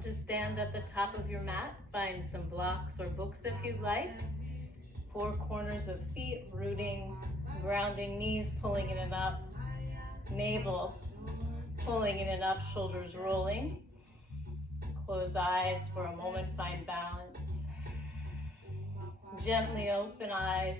Come to stand at the top of your mat. Find some blocks or books if you'd like. Four corners of feet, rooting, grounding, knees pulling in and up, navel pulling in and up, shoulders rolling. Close eyes for a moment, find balance. Gently open eyes.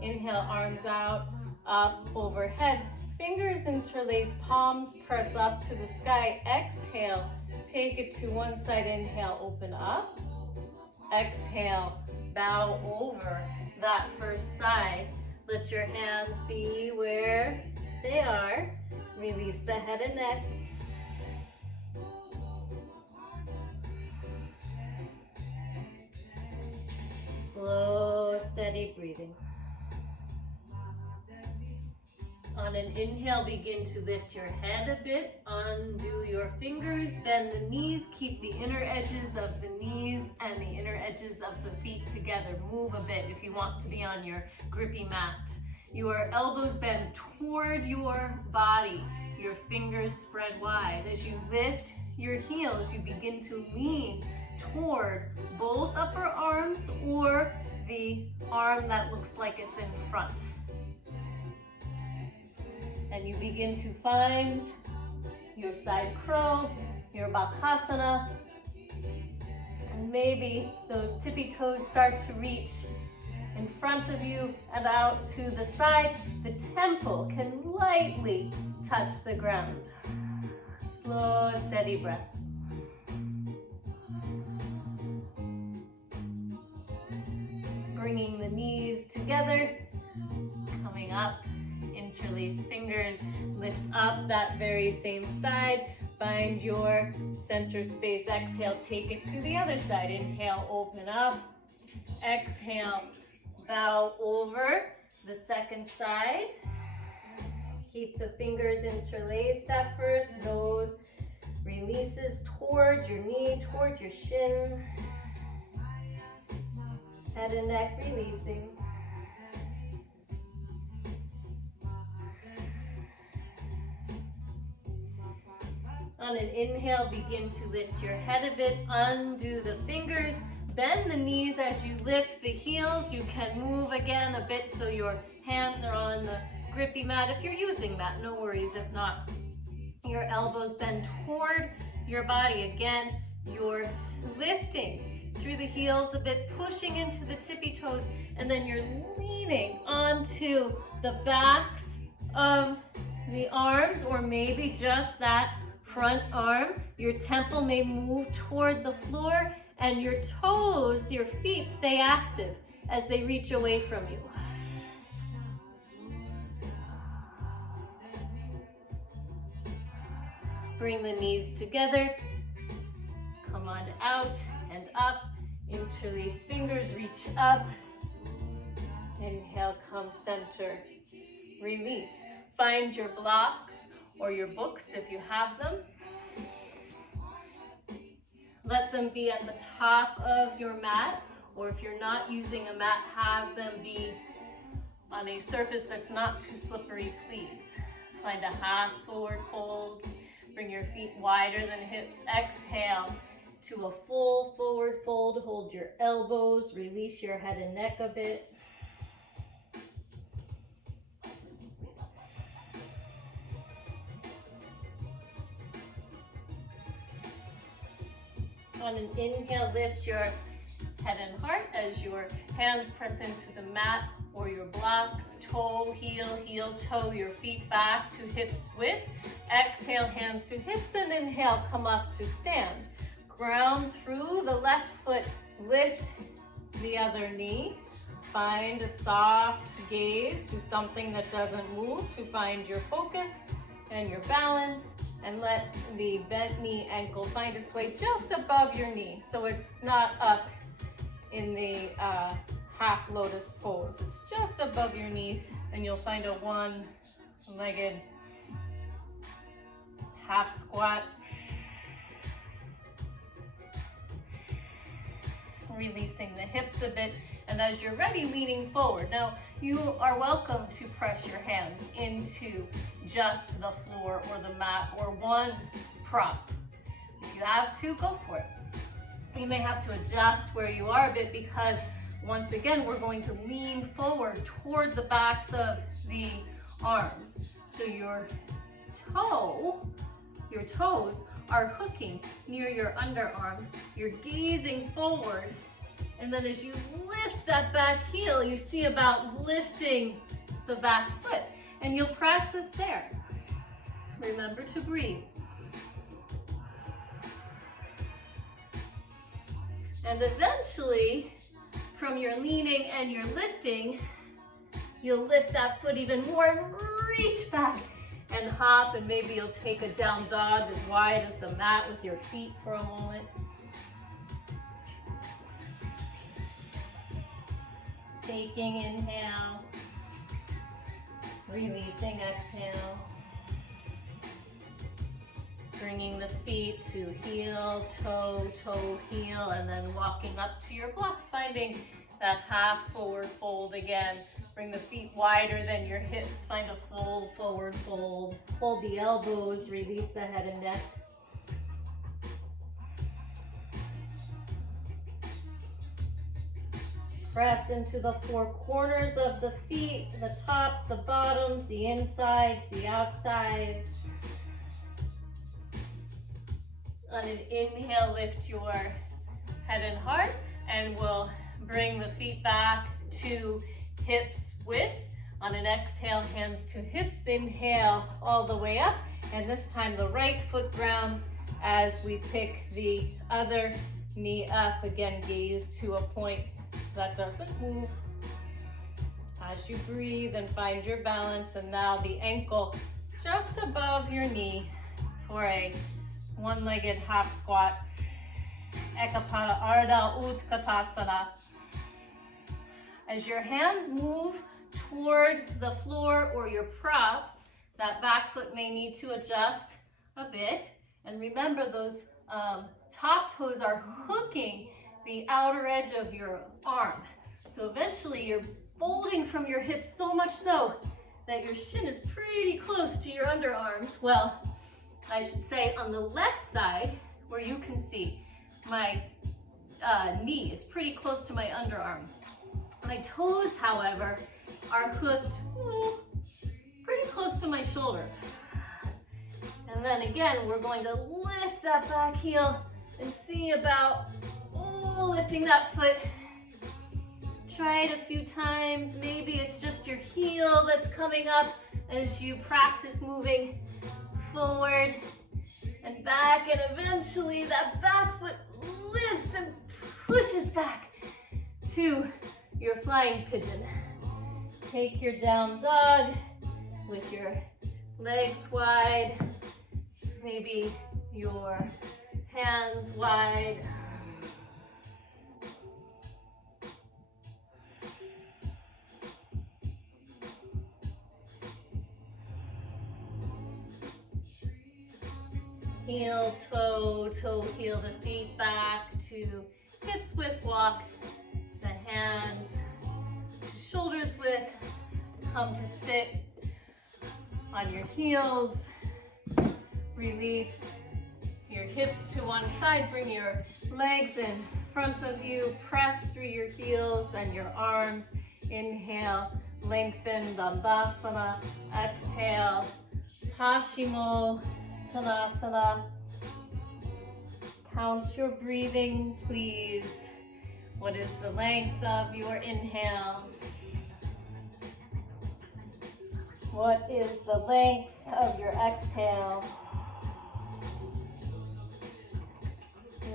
Inhale, arms out, up, overhead. Fingers interlace, palms press up to the sky. Exhale, take it to one side. Inhale, open up. Exhale, bow over that first side. Let your hands be where they are. Release the head and neck. Slow, steady breathing. On an inhale, begin to lift your head a bit, undo your fingers, bend the knees, keep the inner edges of the knees and the inner edges of the feet together. Move a bit if you want to be on your grippy mat. Your elbows bend toward your body, your fingers spread wide. As you lift your heels, you begin to lean toward both upper arms or the arm that looks like it's in front. And you begin to find your side crow, your bakasana, and maybe those tippy toes start to reach in front of you and out to the side. The temple can lightly touch the ground. Slow, steady breath. Bringing the knees together, coming up. Interlace fingers, lift up that very same side. Find your center space. Exhale, take it to the other side. Inhale, open up. Exhale, bow over the second side. Keep the fingers interlaced at first. Nose releases toward your knee, toward your shin. Head and neck releasing. On an inhale, begin to lift your head a bit, undo the fingers, bend the knees as you lift the heels. You can move again a bit so your hands are on the grippy mat. If you're using that, no worries. If not, your elbows bend toward your body. Again, you're lifting through the heels a bit, pushing into the tippy toes, and then you're leaning onto the backs of the arms, or maybe just that front arm. Your temple may move toward the floor, and your toes, your feet, stay active as they reach away from you. Bring the knees together. Come on out and up. Interlace fingers, reach up. Inhale, come center. Release. Find your blocks or your books if you have them. Let them be at the top of your mat, or if you're not using a mat, have them be on a surface that's not too slippery, please. Find a half forward fold. Bring your feet wider than hips. Exhale to a full forward fold. Hold your elbows. Release your head and neck a bit. On an inhale, lift your head and heart as your hands press into the mat or your blocks. Toe, heel, heel, toe, your feet back to hips width. Exhale, hands to hips, and inhale, come up to stand. Ground through the left foot, lift the other knee. Find a soft gaze to something that doesn't move to find your focus and your balance. And let the bent knee ankle find its way just above your knee. So it's not up in the half lotus pose. It's just above your knee, and you'll find a one-legged half squat. Releasing the hips a bit, and as you're ready, leaning forward. Now, you are welcome to press your hands into just the floor or the mat or one prop. If you have to, go for it. You may have to adjust where you are a bit because once again, we're going to lean forward toward the backs of the arms. So your toes are hooking near your underarm. You're gazing forward. And then as you lift that back heel, you see about lifting the back foot. And you'll practice there. Remember to breathe. And eventually, from your leaning and your lifting, you'll lift that foot even more and reach back and hop, and maybe you'll take a down dog as wide as the mat with your feet for a moment. Taking inhale, releasing exhale. Bringing the feet to heel, toe, toe, heel, and then walking up to your blocks, finding that half forward fold again. Bring the feet wider than your hips, find a full forward fold. Hold the elbows, release the head and neck. Press into the four corners of the feet, the tops, the bottoms, the insides, the outsides. On an inhale, lift your head and heart, and we'll bring the feet back to hips width. On an exhale, hands to hips. Inhale all the way up, and this time the right foot grounds as we pick the other knee up. Again, gaze to a point that doesn't move. As you breathe and find your balance, and now the ankle just above your knee for a one-legged half squat. Ekapada Ardha Utkatasana. As your hands move toward the floor or your props, that back foot may need to adjust a bit. And remember, those top toes are hooking the outer edge of your arm. So eventually you're folding from your hips so much so that your shin is pretty close to your underarms. Well, I should say on the left side, where you can see my knee is pretty close to my underarm. My toes, however, are hooked pretty close to my shoulder. And then again, we're going to lift that back heel and see about lifting that foot. Try it a few times. Maybe it's just your heel that's coming up as you practice moving forward and back, and eventually that back foot lifts and pushes back to your flying pigeon. Take your down dog with your legs wide, maybe your hands wide. Heel, toe, toe, heel, the feet back to hips width walk, the hands to shoulders width, come to sit on your heels, release your hips to one side, bring your legs in front of you, press through your heels and your arms, inhale, lengthen Dandasana, exhale, Paschimottanasana. Count your breathing, please. What is the length of your inhale? What is the length of your exhale?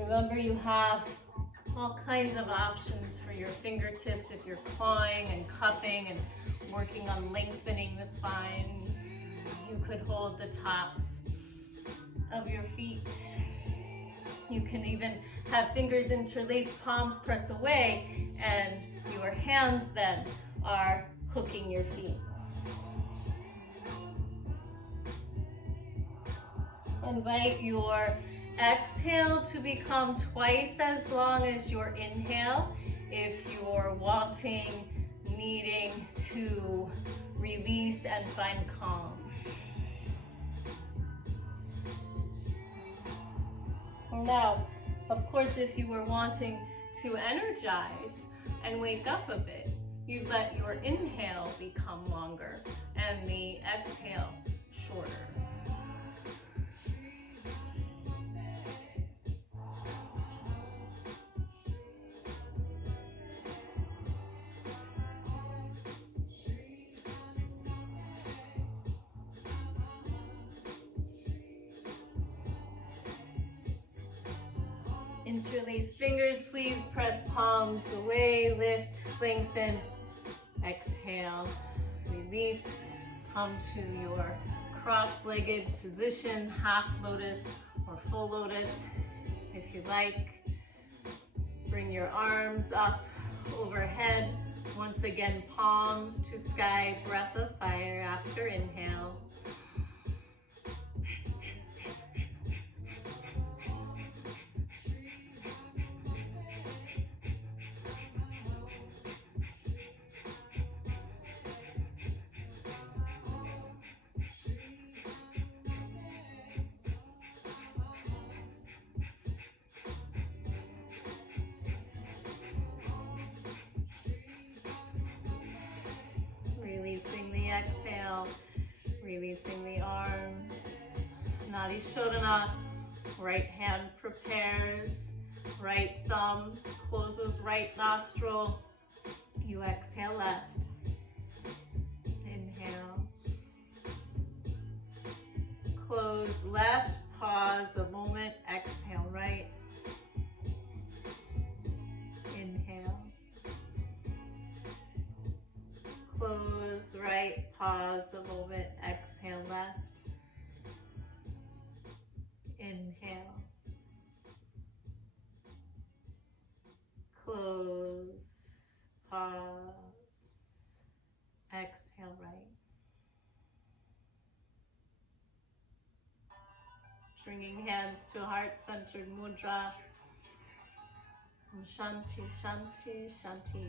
Remember, you have all kinds of options for your fingertips if you're clawing and cupping and working on lengthening the spine. You could hold the tops of your feet. You can even have fingers interlaced, palms press away, and your hands then are hooking your feet. Invite your exhale to become twice as long as your inhale if you're wanting, needing to release and find calm. Now, of course, if you were wanting to energize and wake up a bit, you let your inhale become longer and the exhale shorter. Interlace fingers, please press palms away, lift, lengthen, exhale, release, come to your cross-legged position, half lotus or full lotus. If you like, bring your arms up overhead. Once again, palms to sky, breath of fire after inhale. Releasing the exhale, releasing the arms. Nadi Shodhana, right hand prepares, right thumb closes right nostril. You exhale left. Inhale. Close left, pause a moment, exhale right. Inhale. Close right, pause a moment, exhale left. Inhale. Close, pause, exhale right. Bringing hands to heart-centered mudra. Shanti, shanti, shanti.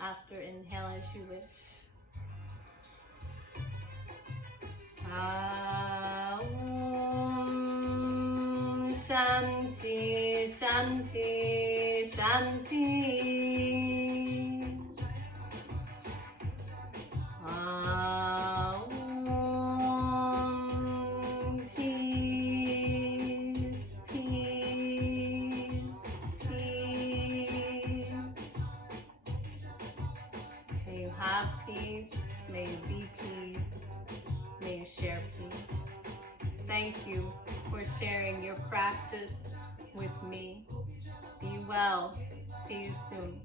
After inhale as you wish. Shanti, shanti, shanti. Peace, peace, peace. May you have peace, may you be peace, may you share peace. Thank you for sharing your practice with me. Be well. See you soon.